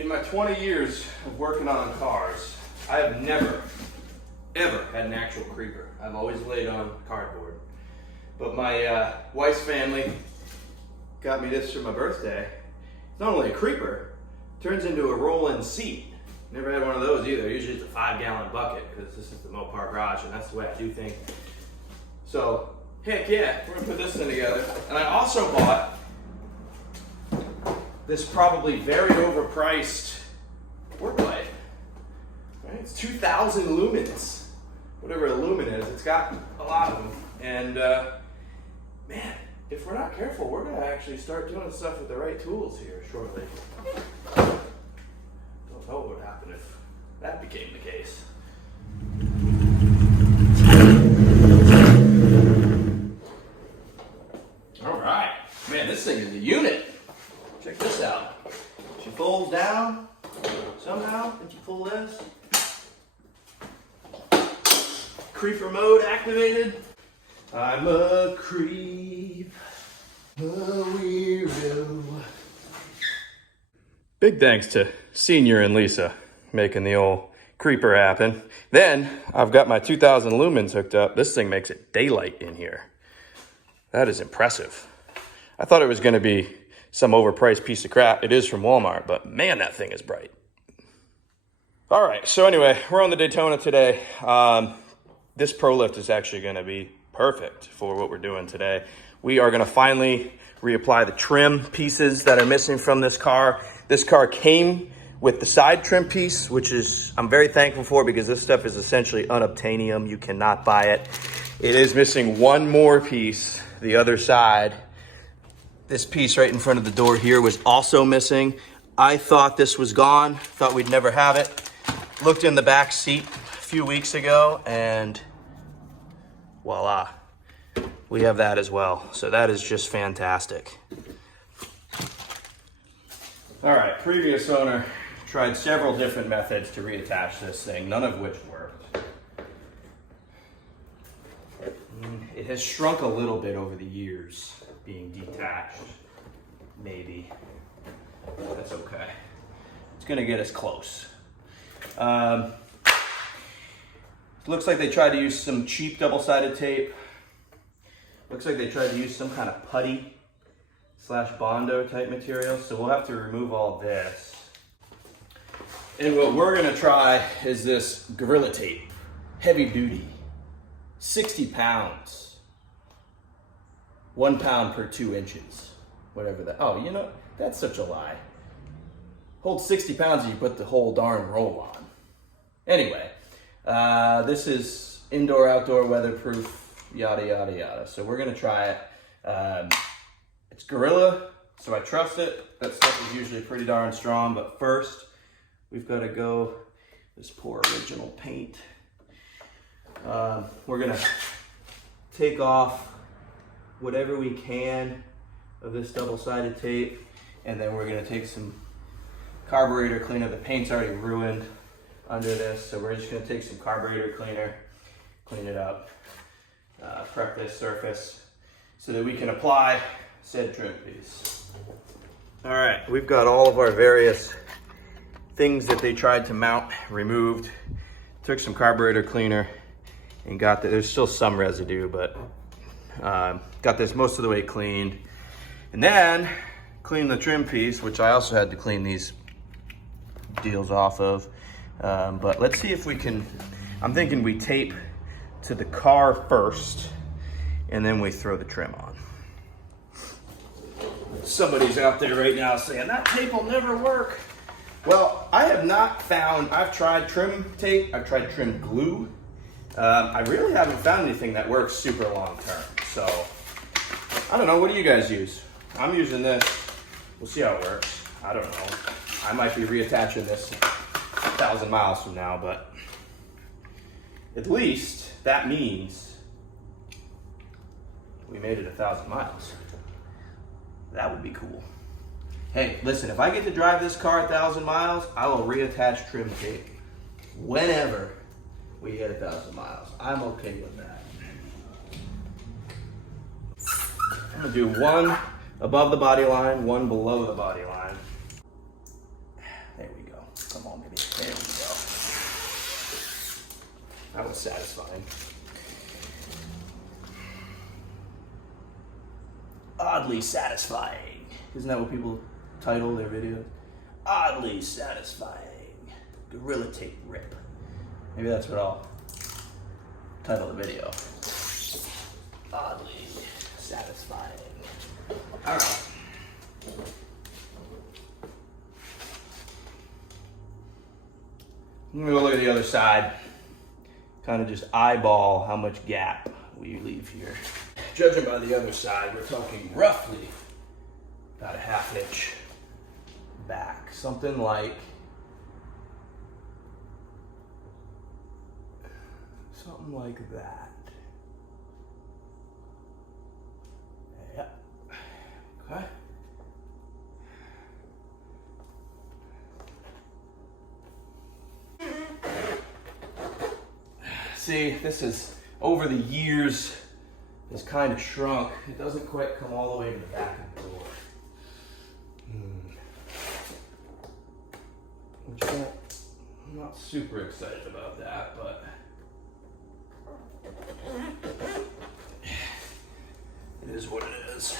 In my 20 years of working on cars, I have never, ever had an actual creeper. I've always laid on cardboard. But my wife's family got me this for my birthday. It's not only a creeper, it turns into a roll-in seat. Never had one of those either. Usually it's a 5-gallon bucket because this is the Mopar Garage and that's the way I do things. So, heck yeah, we're gonna put this thing together. And I also bought this probably very overpriced work light. Right? It's 2,000 lumens, whatever a lumen is. It's got a lot of them. And man, if we're not careful, we're gonna actually start doing stuff with the right tools here shortly. Don't know what would happen if that became the case. All right, man, this thing is a unit. Check this out. She folds down somehow. Did you pull this? Creeper mode activated. I'm a creep, a weirdo. Big thanks to Senior and Lisa making the old creeper happen. Then I've got my 2,000 lumens hooked up. This thing makes it daylight in here. That is impressive. I thought it was going to be some overpriced piece of crap. It is from Walmart, but man, that thing is bright. All right, so anyway, we're on the Daytona today. This Pro Lift is actually going to be perfect for what we're doing today. We are going to finally reapply the trim pieces that are missing from this car. This car came with the side trim piece, which is I'm very thankful for because this stuff is essentially unobtainium. You cannot buy it. It is missing one more piece, the other side. This piece right in front of the door here was also missing. I thought this was gone, thought we'd never have it. Looked in the back seat a few weeks ago and voila, we have that as well. So that is just fantastic. All right, previous owner tried several different methods to reattach this thing, none of which worked. It has shrunk a little bit over the years, being detached, maybe. That's okay. It's gonna get us close. Looks like they tried to use some cheap double-sided tape. Looks like they tried to use some kind of putty / Bondo type material. So we'll have to remove all this. And what we're gonna try is this Gorilla Tape, heavy duty, 60 pounds, 1 pound per 2 inches, whatever that, oh, you know, that's such a lie. Holds 60 pounds and you put the whole darn roll on. Anyway, this is indoor, outdoor, weatherproof, yada, yada, yada. So we're gonna try it. It's Gorilla, so I trust it. That stuff is usually pretty darn strong, but first, we've gotta go, this poor original paint. We're gonna take off whatever we can of this double-sided tape, and then we're gonna take some carburetor cleaner. The paint's already ruined under this, so we're just gonna take some carburetor cleaner, clean it up, prep this surface so that we can apply said trim piece. All right, we've got all of our various things that they tried to mount removed. Took some carburetor cleaner and got there's still some residue, but got this most of the way cleaned. And then clean the trim piece, which I also had to clean these deals off of. But let's see if we can, I'm thinking we tape to the car first and then we throw the trim on. Somebody's out there right now saying that tape will never work. Well, I have not found, I've tried trim tape, I've tried trim glue. I really haven't found anything that works super long term. So, I don't know, what do you guys use? I'm using this, we'll see how it works. I don't know, I might be reattaching this 1,000 miles from now, but at least that means we made it 1,000 miles. That would be cool. Hey, listen, if I get to drive this car 1,000 miles, I will reattach trim tape whenever we hit 1,000 miles. I'm okay with that. I'm gonna do one above the body line, one below the body line. There we go. Come on, baby. There we go. That was satisfying. Oddly satisfying. Isn't that what people title their videos? Oddly satisfying. Gorilla tape rip. Maybe that's what I'll title the video. Oddly satisfying. All right. Let me go look at the other side. Kind of just eyeball how much gap we leave here. Judging by the other side, we're talking roughly about a 1/2 inch back. Something like that. Yeah. Okay. See, this is, over the years, has kind of shrunk. It doesn't quite come all the way to the back of the door. Which I'm not super excited about that, but it is what it is.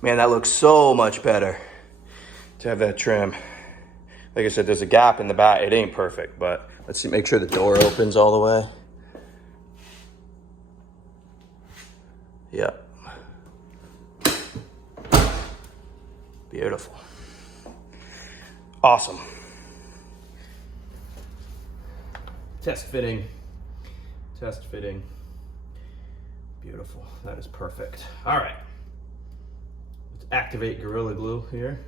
Man, that looks so much better to have that trim. Like I said, there's a gap in the back. It ain't perfect, but let's see, make sure the door opens all the way. Yep. Beautiful. Awesome. Test fitting. Test fitting. Beautiful. That is perfect. All right. Let's activate Gorilla Glue here.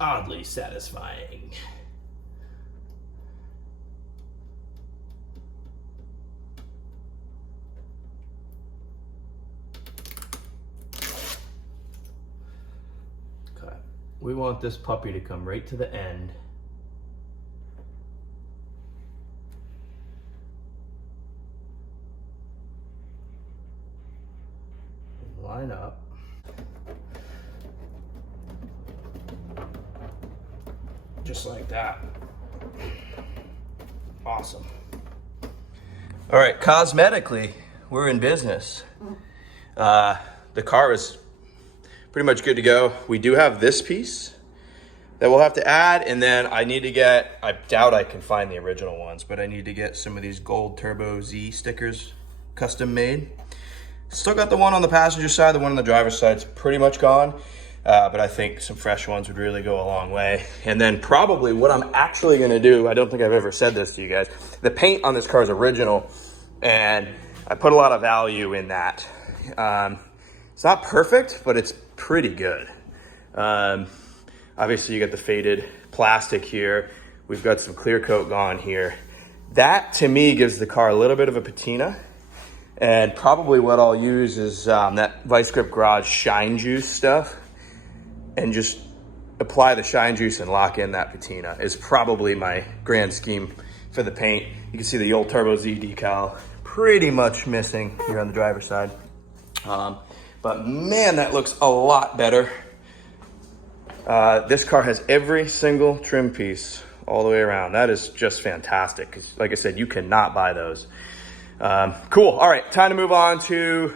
Oddly satisfying. Okay, we want this puppy to come right to the end. Line up. Just like that. Awesome. All right, cosmetically, we're in business. The car is pretty much good to go. We do have this piece that we'll have to add, and then I need to get, I doubt I can find the original ones, but I need to get some of these gold Turbo Z stickers custom made. Still got the one on the passenger side, the one on the driver's side is pretty much gone. But I think some fresh ones would really go a long way. And then probably what I'm actually gonna do, I don't think I've ever said this to you guys, the paint on this car is original, and I put a lot of value in that. It's not perfect, but it's pretty good. Obviously you got the faded plastic here. We've got some clear coat gone here. That to me gives the car a little bit of a patina. And probably what I'll use is that Vice Grip Garage Shine Juice stuff, and just apply the shine juice and lock in that patina is probably my grand scheme for the paint. You can see the old Turbo Z decal pretty much missing here on the driver's side. But man, that looks a lot better. This car has every single trim piece all the way around. That is just fantastic, because like I said, you cannot buy those. Cool, all right, time to move on to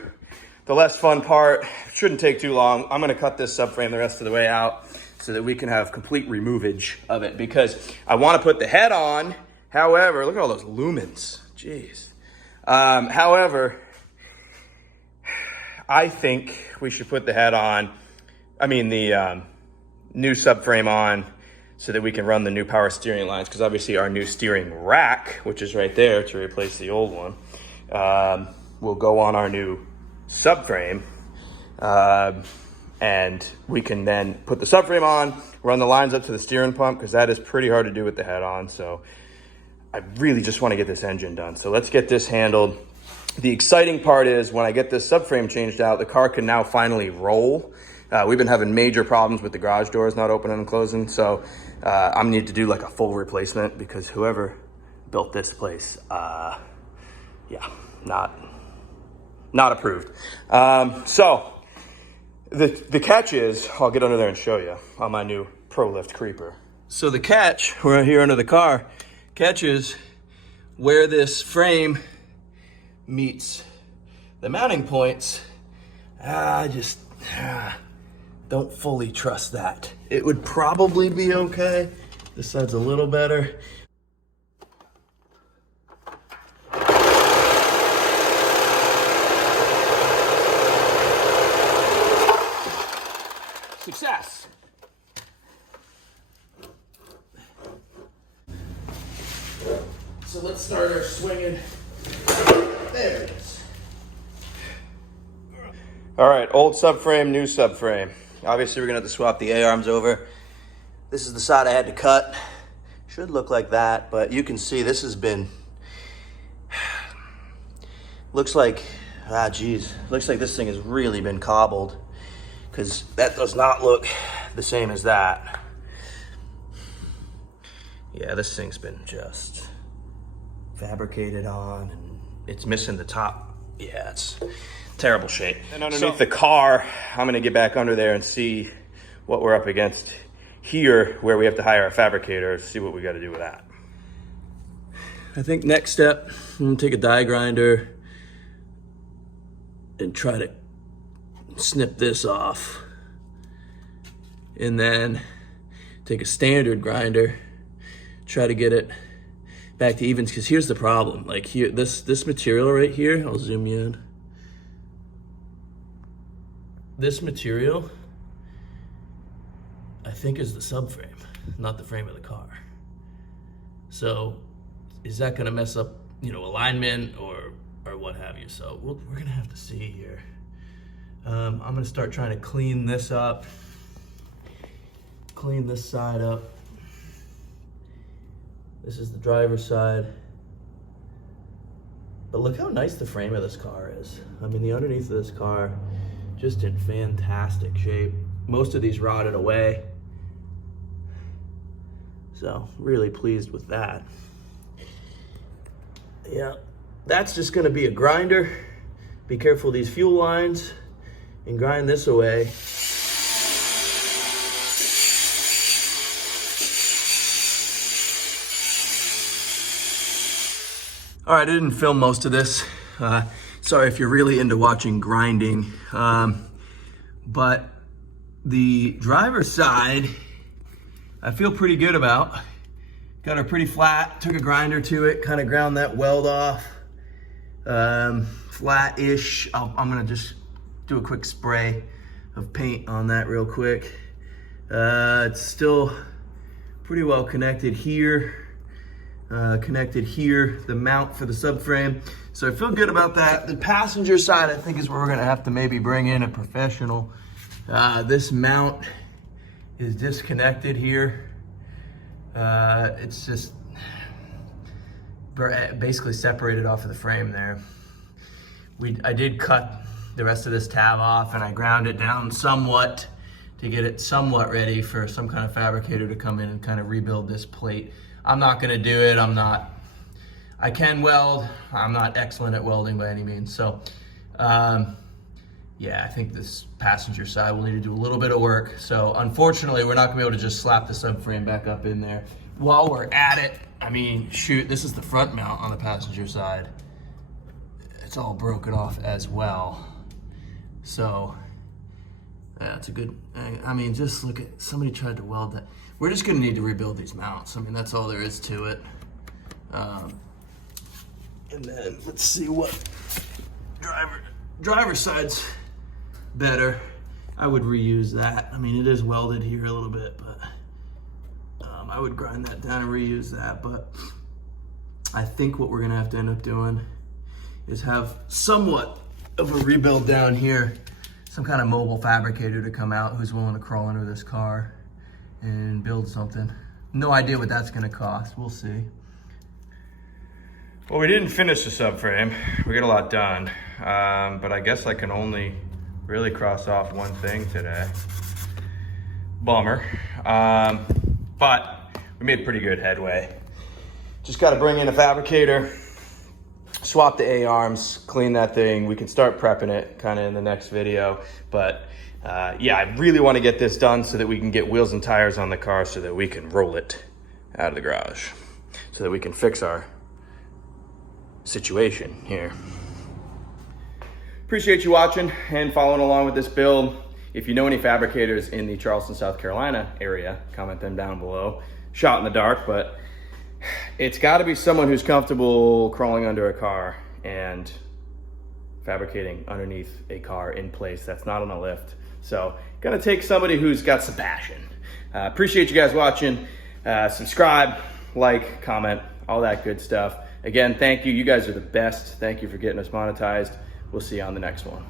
the less fun part. Shouldn't take too long. I'm gonna cut this subframe the rest of the way out so that we can have complete removage of it, because I wanna put the head on. However, look at all those lumens, jeez. However, I think we should put the head on, the new subframe on, so that we can run the new power steering lines, because obviously our new steering rack, which is right there to replace the old one, will go on our new subframe, and we can then put the subframe on, run the lines up to the steering pump, because that is pretty hard to do with the head on. So I really just want to get this engine done. So let's get this handled. The exciting part is when I get this subframe changed out, the car can now finally roll. We've been having major problems with the garage doors not opening and closing. So I need to do like a full replacement, because whoever built this place. Yeah, not approved. So the catch is, I'll get under there and show you on my new Pro Lift creeper. So the catch, we're here under the car, catch is where this frame meets the mounting points. I just don't fully trust that. It would probably be okay. This side's a little better. Success. So let's start our swinging. There it is. All right, old subframe, new subframe. Obviously, we're gonna have to swap the A-arms over. This is the side I had to cut. Should look like that, but you can see this has been, looks like, looks like this thing has really been cobbled, because that does not look the same as that. Yeah, this thing's been just fabricated on, and it's missing the top. Yeah, it's terrible shape. And underneath the car, I'm gonna get back under there and see what we're up against here, where we have to hire a fabricator, see what we gotta do with that. I think next step, I'm gonna take a die grinder and try to snip this off. And then take a standard grinder, try to get it back to evens, because here's the problem. Like here, this material right here, I'll zoom you in. This material, I think, is the subframe, not the frame of the car. So is that gonna mess up, you know, alignment or what have you? So we're gonna have to see here. I'm gonna start trying to clean this up, clean this side up. This is the driver's side. But look how nice the frame of this car is. I mean, the underneath of this car, just in fantastic shape. Most of these rotted away. So, really pleased with that. Yeah, that's just gonna be a grinder. Be careful of these fuel lines and grind this away. All right, I didn't film most of this. Sorry if you're really into watching grinding. But the driver's side, I feel pretty good about. Got her pretty flat, took a grinder to it, kind of ground that weld off. Flat-ish. I'm gonna just do a quick spray of paint on that real quick. It's still pretty well connected here. Connected here, the mount for the subframe. So I feel good about that. The passenger side, I think, is where we're gonna have to maybe bring in a professional. This mount is disconnected here. It's just basically separated off of the frame there. I did cut the rest of this tab off, and I ground it down somewhat to get it somewhat ready for some kind of fabricator to come in and kind of rebuild this plate. I'm not gonna do it. I can weld. I'm not excellent at welding by any means. So, yeah, I think this passenger side will need to do a little bit of work. So unfortunately, we're not gonna be able to just slap the subframe back up in there. While we're at it, I mean, shoot, this is the front mount on the passenger side. It's all broken off as well. So, yeah, it's a good, I mean, just look at, somebody tried to weld that. We're just gonna need to rebuild these mounts. I mean, that's all there is to it. And then let's see what driver side's better. I would reuse that. I mean, it is welded here a little bit, but I would grind that down and reuse that. But I think what we're gonna have to end up doing is have somewhat of a rebuild down here, some kind of mobile fabricator to come out who's willing to crawl under this car and build something. No idea what that's gonna cost, we'll see. Well, we didn't finish the subframe. We got a lot done, but I guess I can only really cross off one thing today. Bummer, but we made pretty good headway. Just got to bring in a fabricator, swap the A-arms, clean that thing. We can start prepping it kind of in the next video. But yeah, I really want to get this done so that we can get wheels and tires on the car so that we can roll it out of the garage, so that we can fix our situation here. Appreciate you watching and following along with this build. If you know any fabricators in the Charleston, South Carolina area, comment them down below. Shot in the dark, but it's got to be someone who's comfortable crawling under a car and fabricating underneath a car in place that's not on a lift. So gonna take somebody who's got some passion. Appreciate you guys watching. Subscribe, like, comment, all that good stuff. Again, thank you. You guys are the best. Thank you for getting us monetized. We'll see you on the next one.